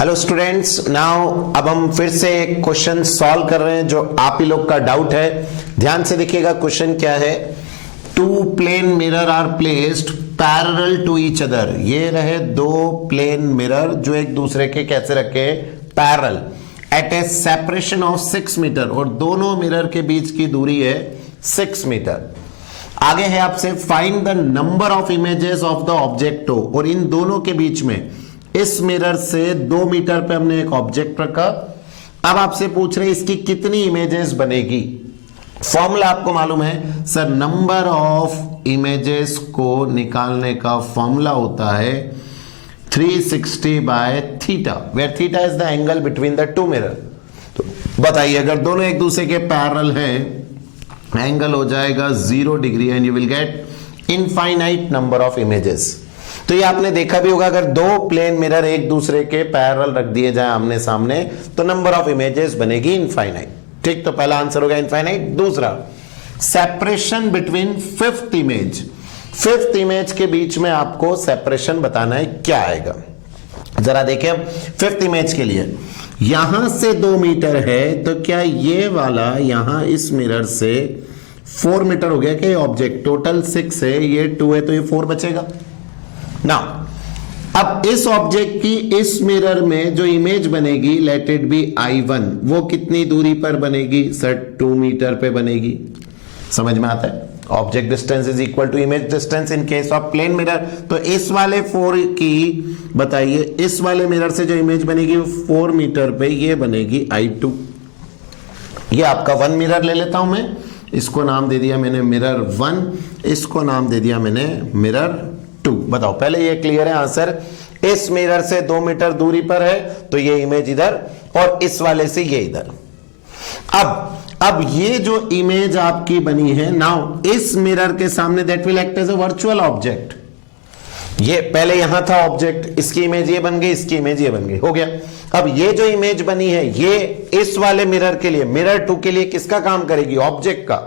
Hello students, now अब हम फिर से एक क्वेश्चन सॉल्व कर रहे हैं जो आप ही लोग का डाउट है। ध्यान से देखिएगा क्वेश्चन क्या है। Two plane mirror are placed parallel to each other. ये रहे दो प्लेन मिरर जो एक दूसरे के कैसे रखे, parallel, at a separation of 6 metre, और दोनों मिरर के बीच की दूरी है 6 मीटर। आगे है आपसे find the number of images of the object, और इन दोनों के बीच में इस मिरर से 2 मीटर पे हमने एक ऑब्जेक्ट रखा। अब आपसे पूछ रहे इसकी कितनी इमेजेस बनेगी। फॉर्मूला आपको मालूम है सर, नंबर ऑफ इमेजेस को निकालने का फॉर्मूला होता है 360 by theta, where theta is the angle between the two mirror. तो बताइए, अगर दोनों एक दूसरे के पैरेलल हैं, एंगल हो जाएगा 0 degree and you will get infinite number of images. तो ये आपने देखा भी होगा, अगर दो प्लेन मिरर एक दूसरे के पैरेलल रख दिए जाए आमने सामने तो नंबर ऑफ इमेजेस बनेगी इनफाइनाइट। ठीक, तो पहला आंसर होगा इनफाइनाइट। दूसरा, separation between fifth image. Fifth image के बीच में आपको सेपरेशन बताना है, क्या आएगा जरा देखिए। अब फिफ्थ इमेज के लिए यहां से 2 मीटर है, तो क्या ये वाला यहां इस मिरर से 4 मीटर हो गया कि ऑब्जेक्ट टोटल 6 है, ये 2 है, तो ये 4 बचेगा ना। अब इस ऑब्जेक्ट की इस मिरर में जो इमेज बनेगी, लेट इट बी I1, वो कितनी दूरी पर बनेगी सर? 2 मीटर पे बनेगी। समझ में आता है? Object distance is equal to image distance in case of plane mirror. तो इस वाले 4 की बताइए, इस वाले मिरर से जो इमेज बनेगी वो 4 मीटर पे ये बनेगी I2। ये आपका 1 मिरर ले लेता हूं मैं, इसको नाम दे दिया मैंने मिरर 1, इसको नाम दे दिया मैंने मिरर 2। बताओ, पहले ये क्लियर है आंसर? इस मिरर से 2 मीटर दूरी पर है तो ये इमेज इधर, और इस वाले से ये इधर। अब ये जो इमेज आपकी बनी है, नाउ इस मिरर के सामने that will act as a virtual object. ये पहले यहां था ऑब्जेक्ट, इसकी इमेज ये बन गई, इसकी इमेज ये बन गई, हो गया। अब ये जो इमेज बनी है ये इस वाले मिरर के लिए, मिरर 2 के लिए किसका काम करेगी? ऑब्जेक्ट का।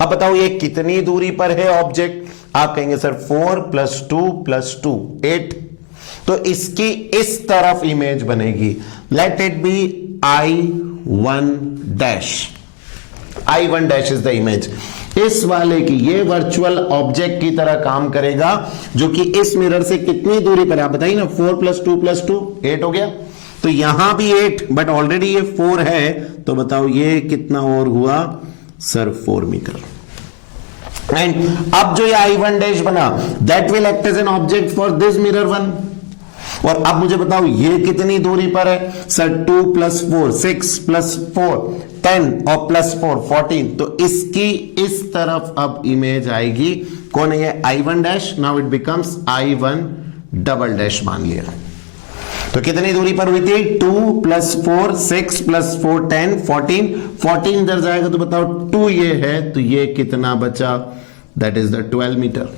अब बताओ ये कितनी दूरी पर है ऑब्जेक्ट? आप कहेंगे सर 4 + 2 + 2 8। तो इसकी इस तरफ इमेज बनेगी, let it be I1 dash. I1 dash is the image. इस वाले की ये वर्चुअल ऑब्जेक्ट की तरह काम करेगा, जो कि इस मिरर से कितनी दूरी पर है आप बताइए ना। 4 + 2 + 2 8 हो गया। तो यहां भी 8, बट ऑलरेडी ये 4 है, तो बताओ ये कितना और हुआ सर? 4 मीटर। एंड अब जो ये I1 डैश बना, that will act as an object for this mirror 1। और अब मुझे बताओ ये कितनी दूरी पर है सर? 2 + 4 6 + 4 10 और +4 14। तो इसकी इस तरफ अब इमेज आएगी, कौन है ये? I1 dash. Now it becomes I1 double dash मान लिया। तो कितनी दूरी पर हुई थी? 2 + 4 6 + 4 10 14 14 इधर जाएगा तो बताओ 2 ये है, तो ये कितना बचा? That is the 12 metre.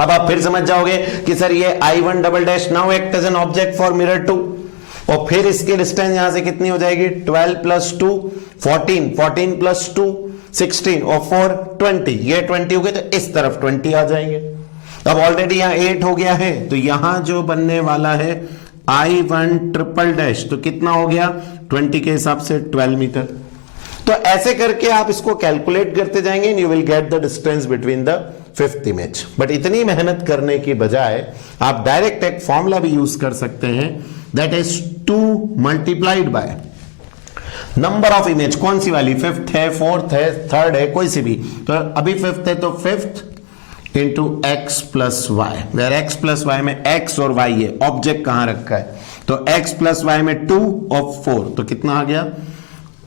अब आप फिर समझ जाओगे कि सर ये I1 double dash now act as an object for mirror 2, और फिर इसकी डिस्टेंस यहां से कितनी हो जाएगी? 12 + 2 14 14 + 2 16 और 4 20। ये 20 हो गए, तो इस तरफ 20 आ जाएंगे। अब ऑलरेडी यहां 8 हो गया है, तो यहां जो बनने वाला है I1 ट्रिपल डैश, तो कितना हो गया? 20 के हिसाब से 12 मीटर। तो ऐसे करके आप इसको कैलकुलेट करते जाएंगे and you will get the distance between the fifth image. But इतनी मेहनत करने की बजाय आप डायरेक्ट एक फॉर्मूला भी यूज कर सकते हैं, that is 2 × by number of image. कौन सी वाली? फिफ्थ है, फोर्थ है, थर्ड है, कोई सी भी। तो अभी फिफ्थ है तो fifth into x + y, where x + y में x और y है, ऑब्जेक्ट कहां रखा है? तो x + y में 2 और 4, तो कितना आ गया?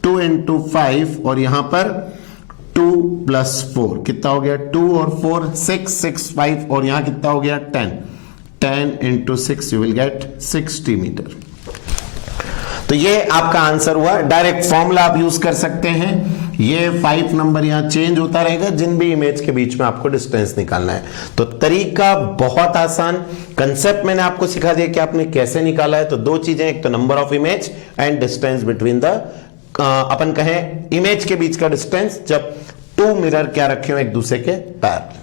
2 × 5, और यहां पर 2 + 4 कितना हो गया? 2 और 4 6 6 5, और यहां कितना हो गया? 10 10 × 6 यू विल गेट 60 मीटर। तो ये आपका आंसर हुआ। डायरेक्ट फॉर्मूला आप यूज कर सकते हैं। ये 5 नंबर यहां चेंज होता रहेगा जिन भी इमेज के बीच में आपको डिस्टेंस निकालना है। तो तरीका बहुत आसान, कंसेप्ट मैंने आपको सिखा दिया कि आपने कैसे निकाला है। तो 2 चीजें, एक तो number of image and distance between the अपन कहें इमेज के बीच का डिस्टेंस, जब 2 मिरर क्या रखे हो एक दूसरे के पैरेलल।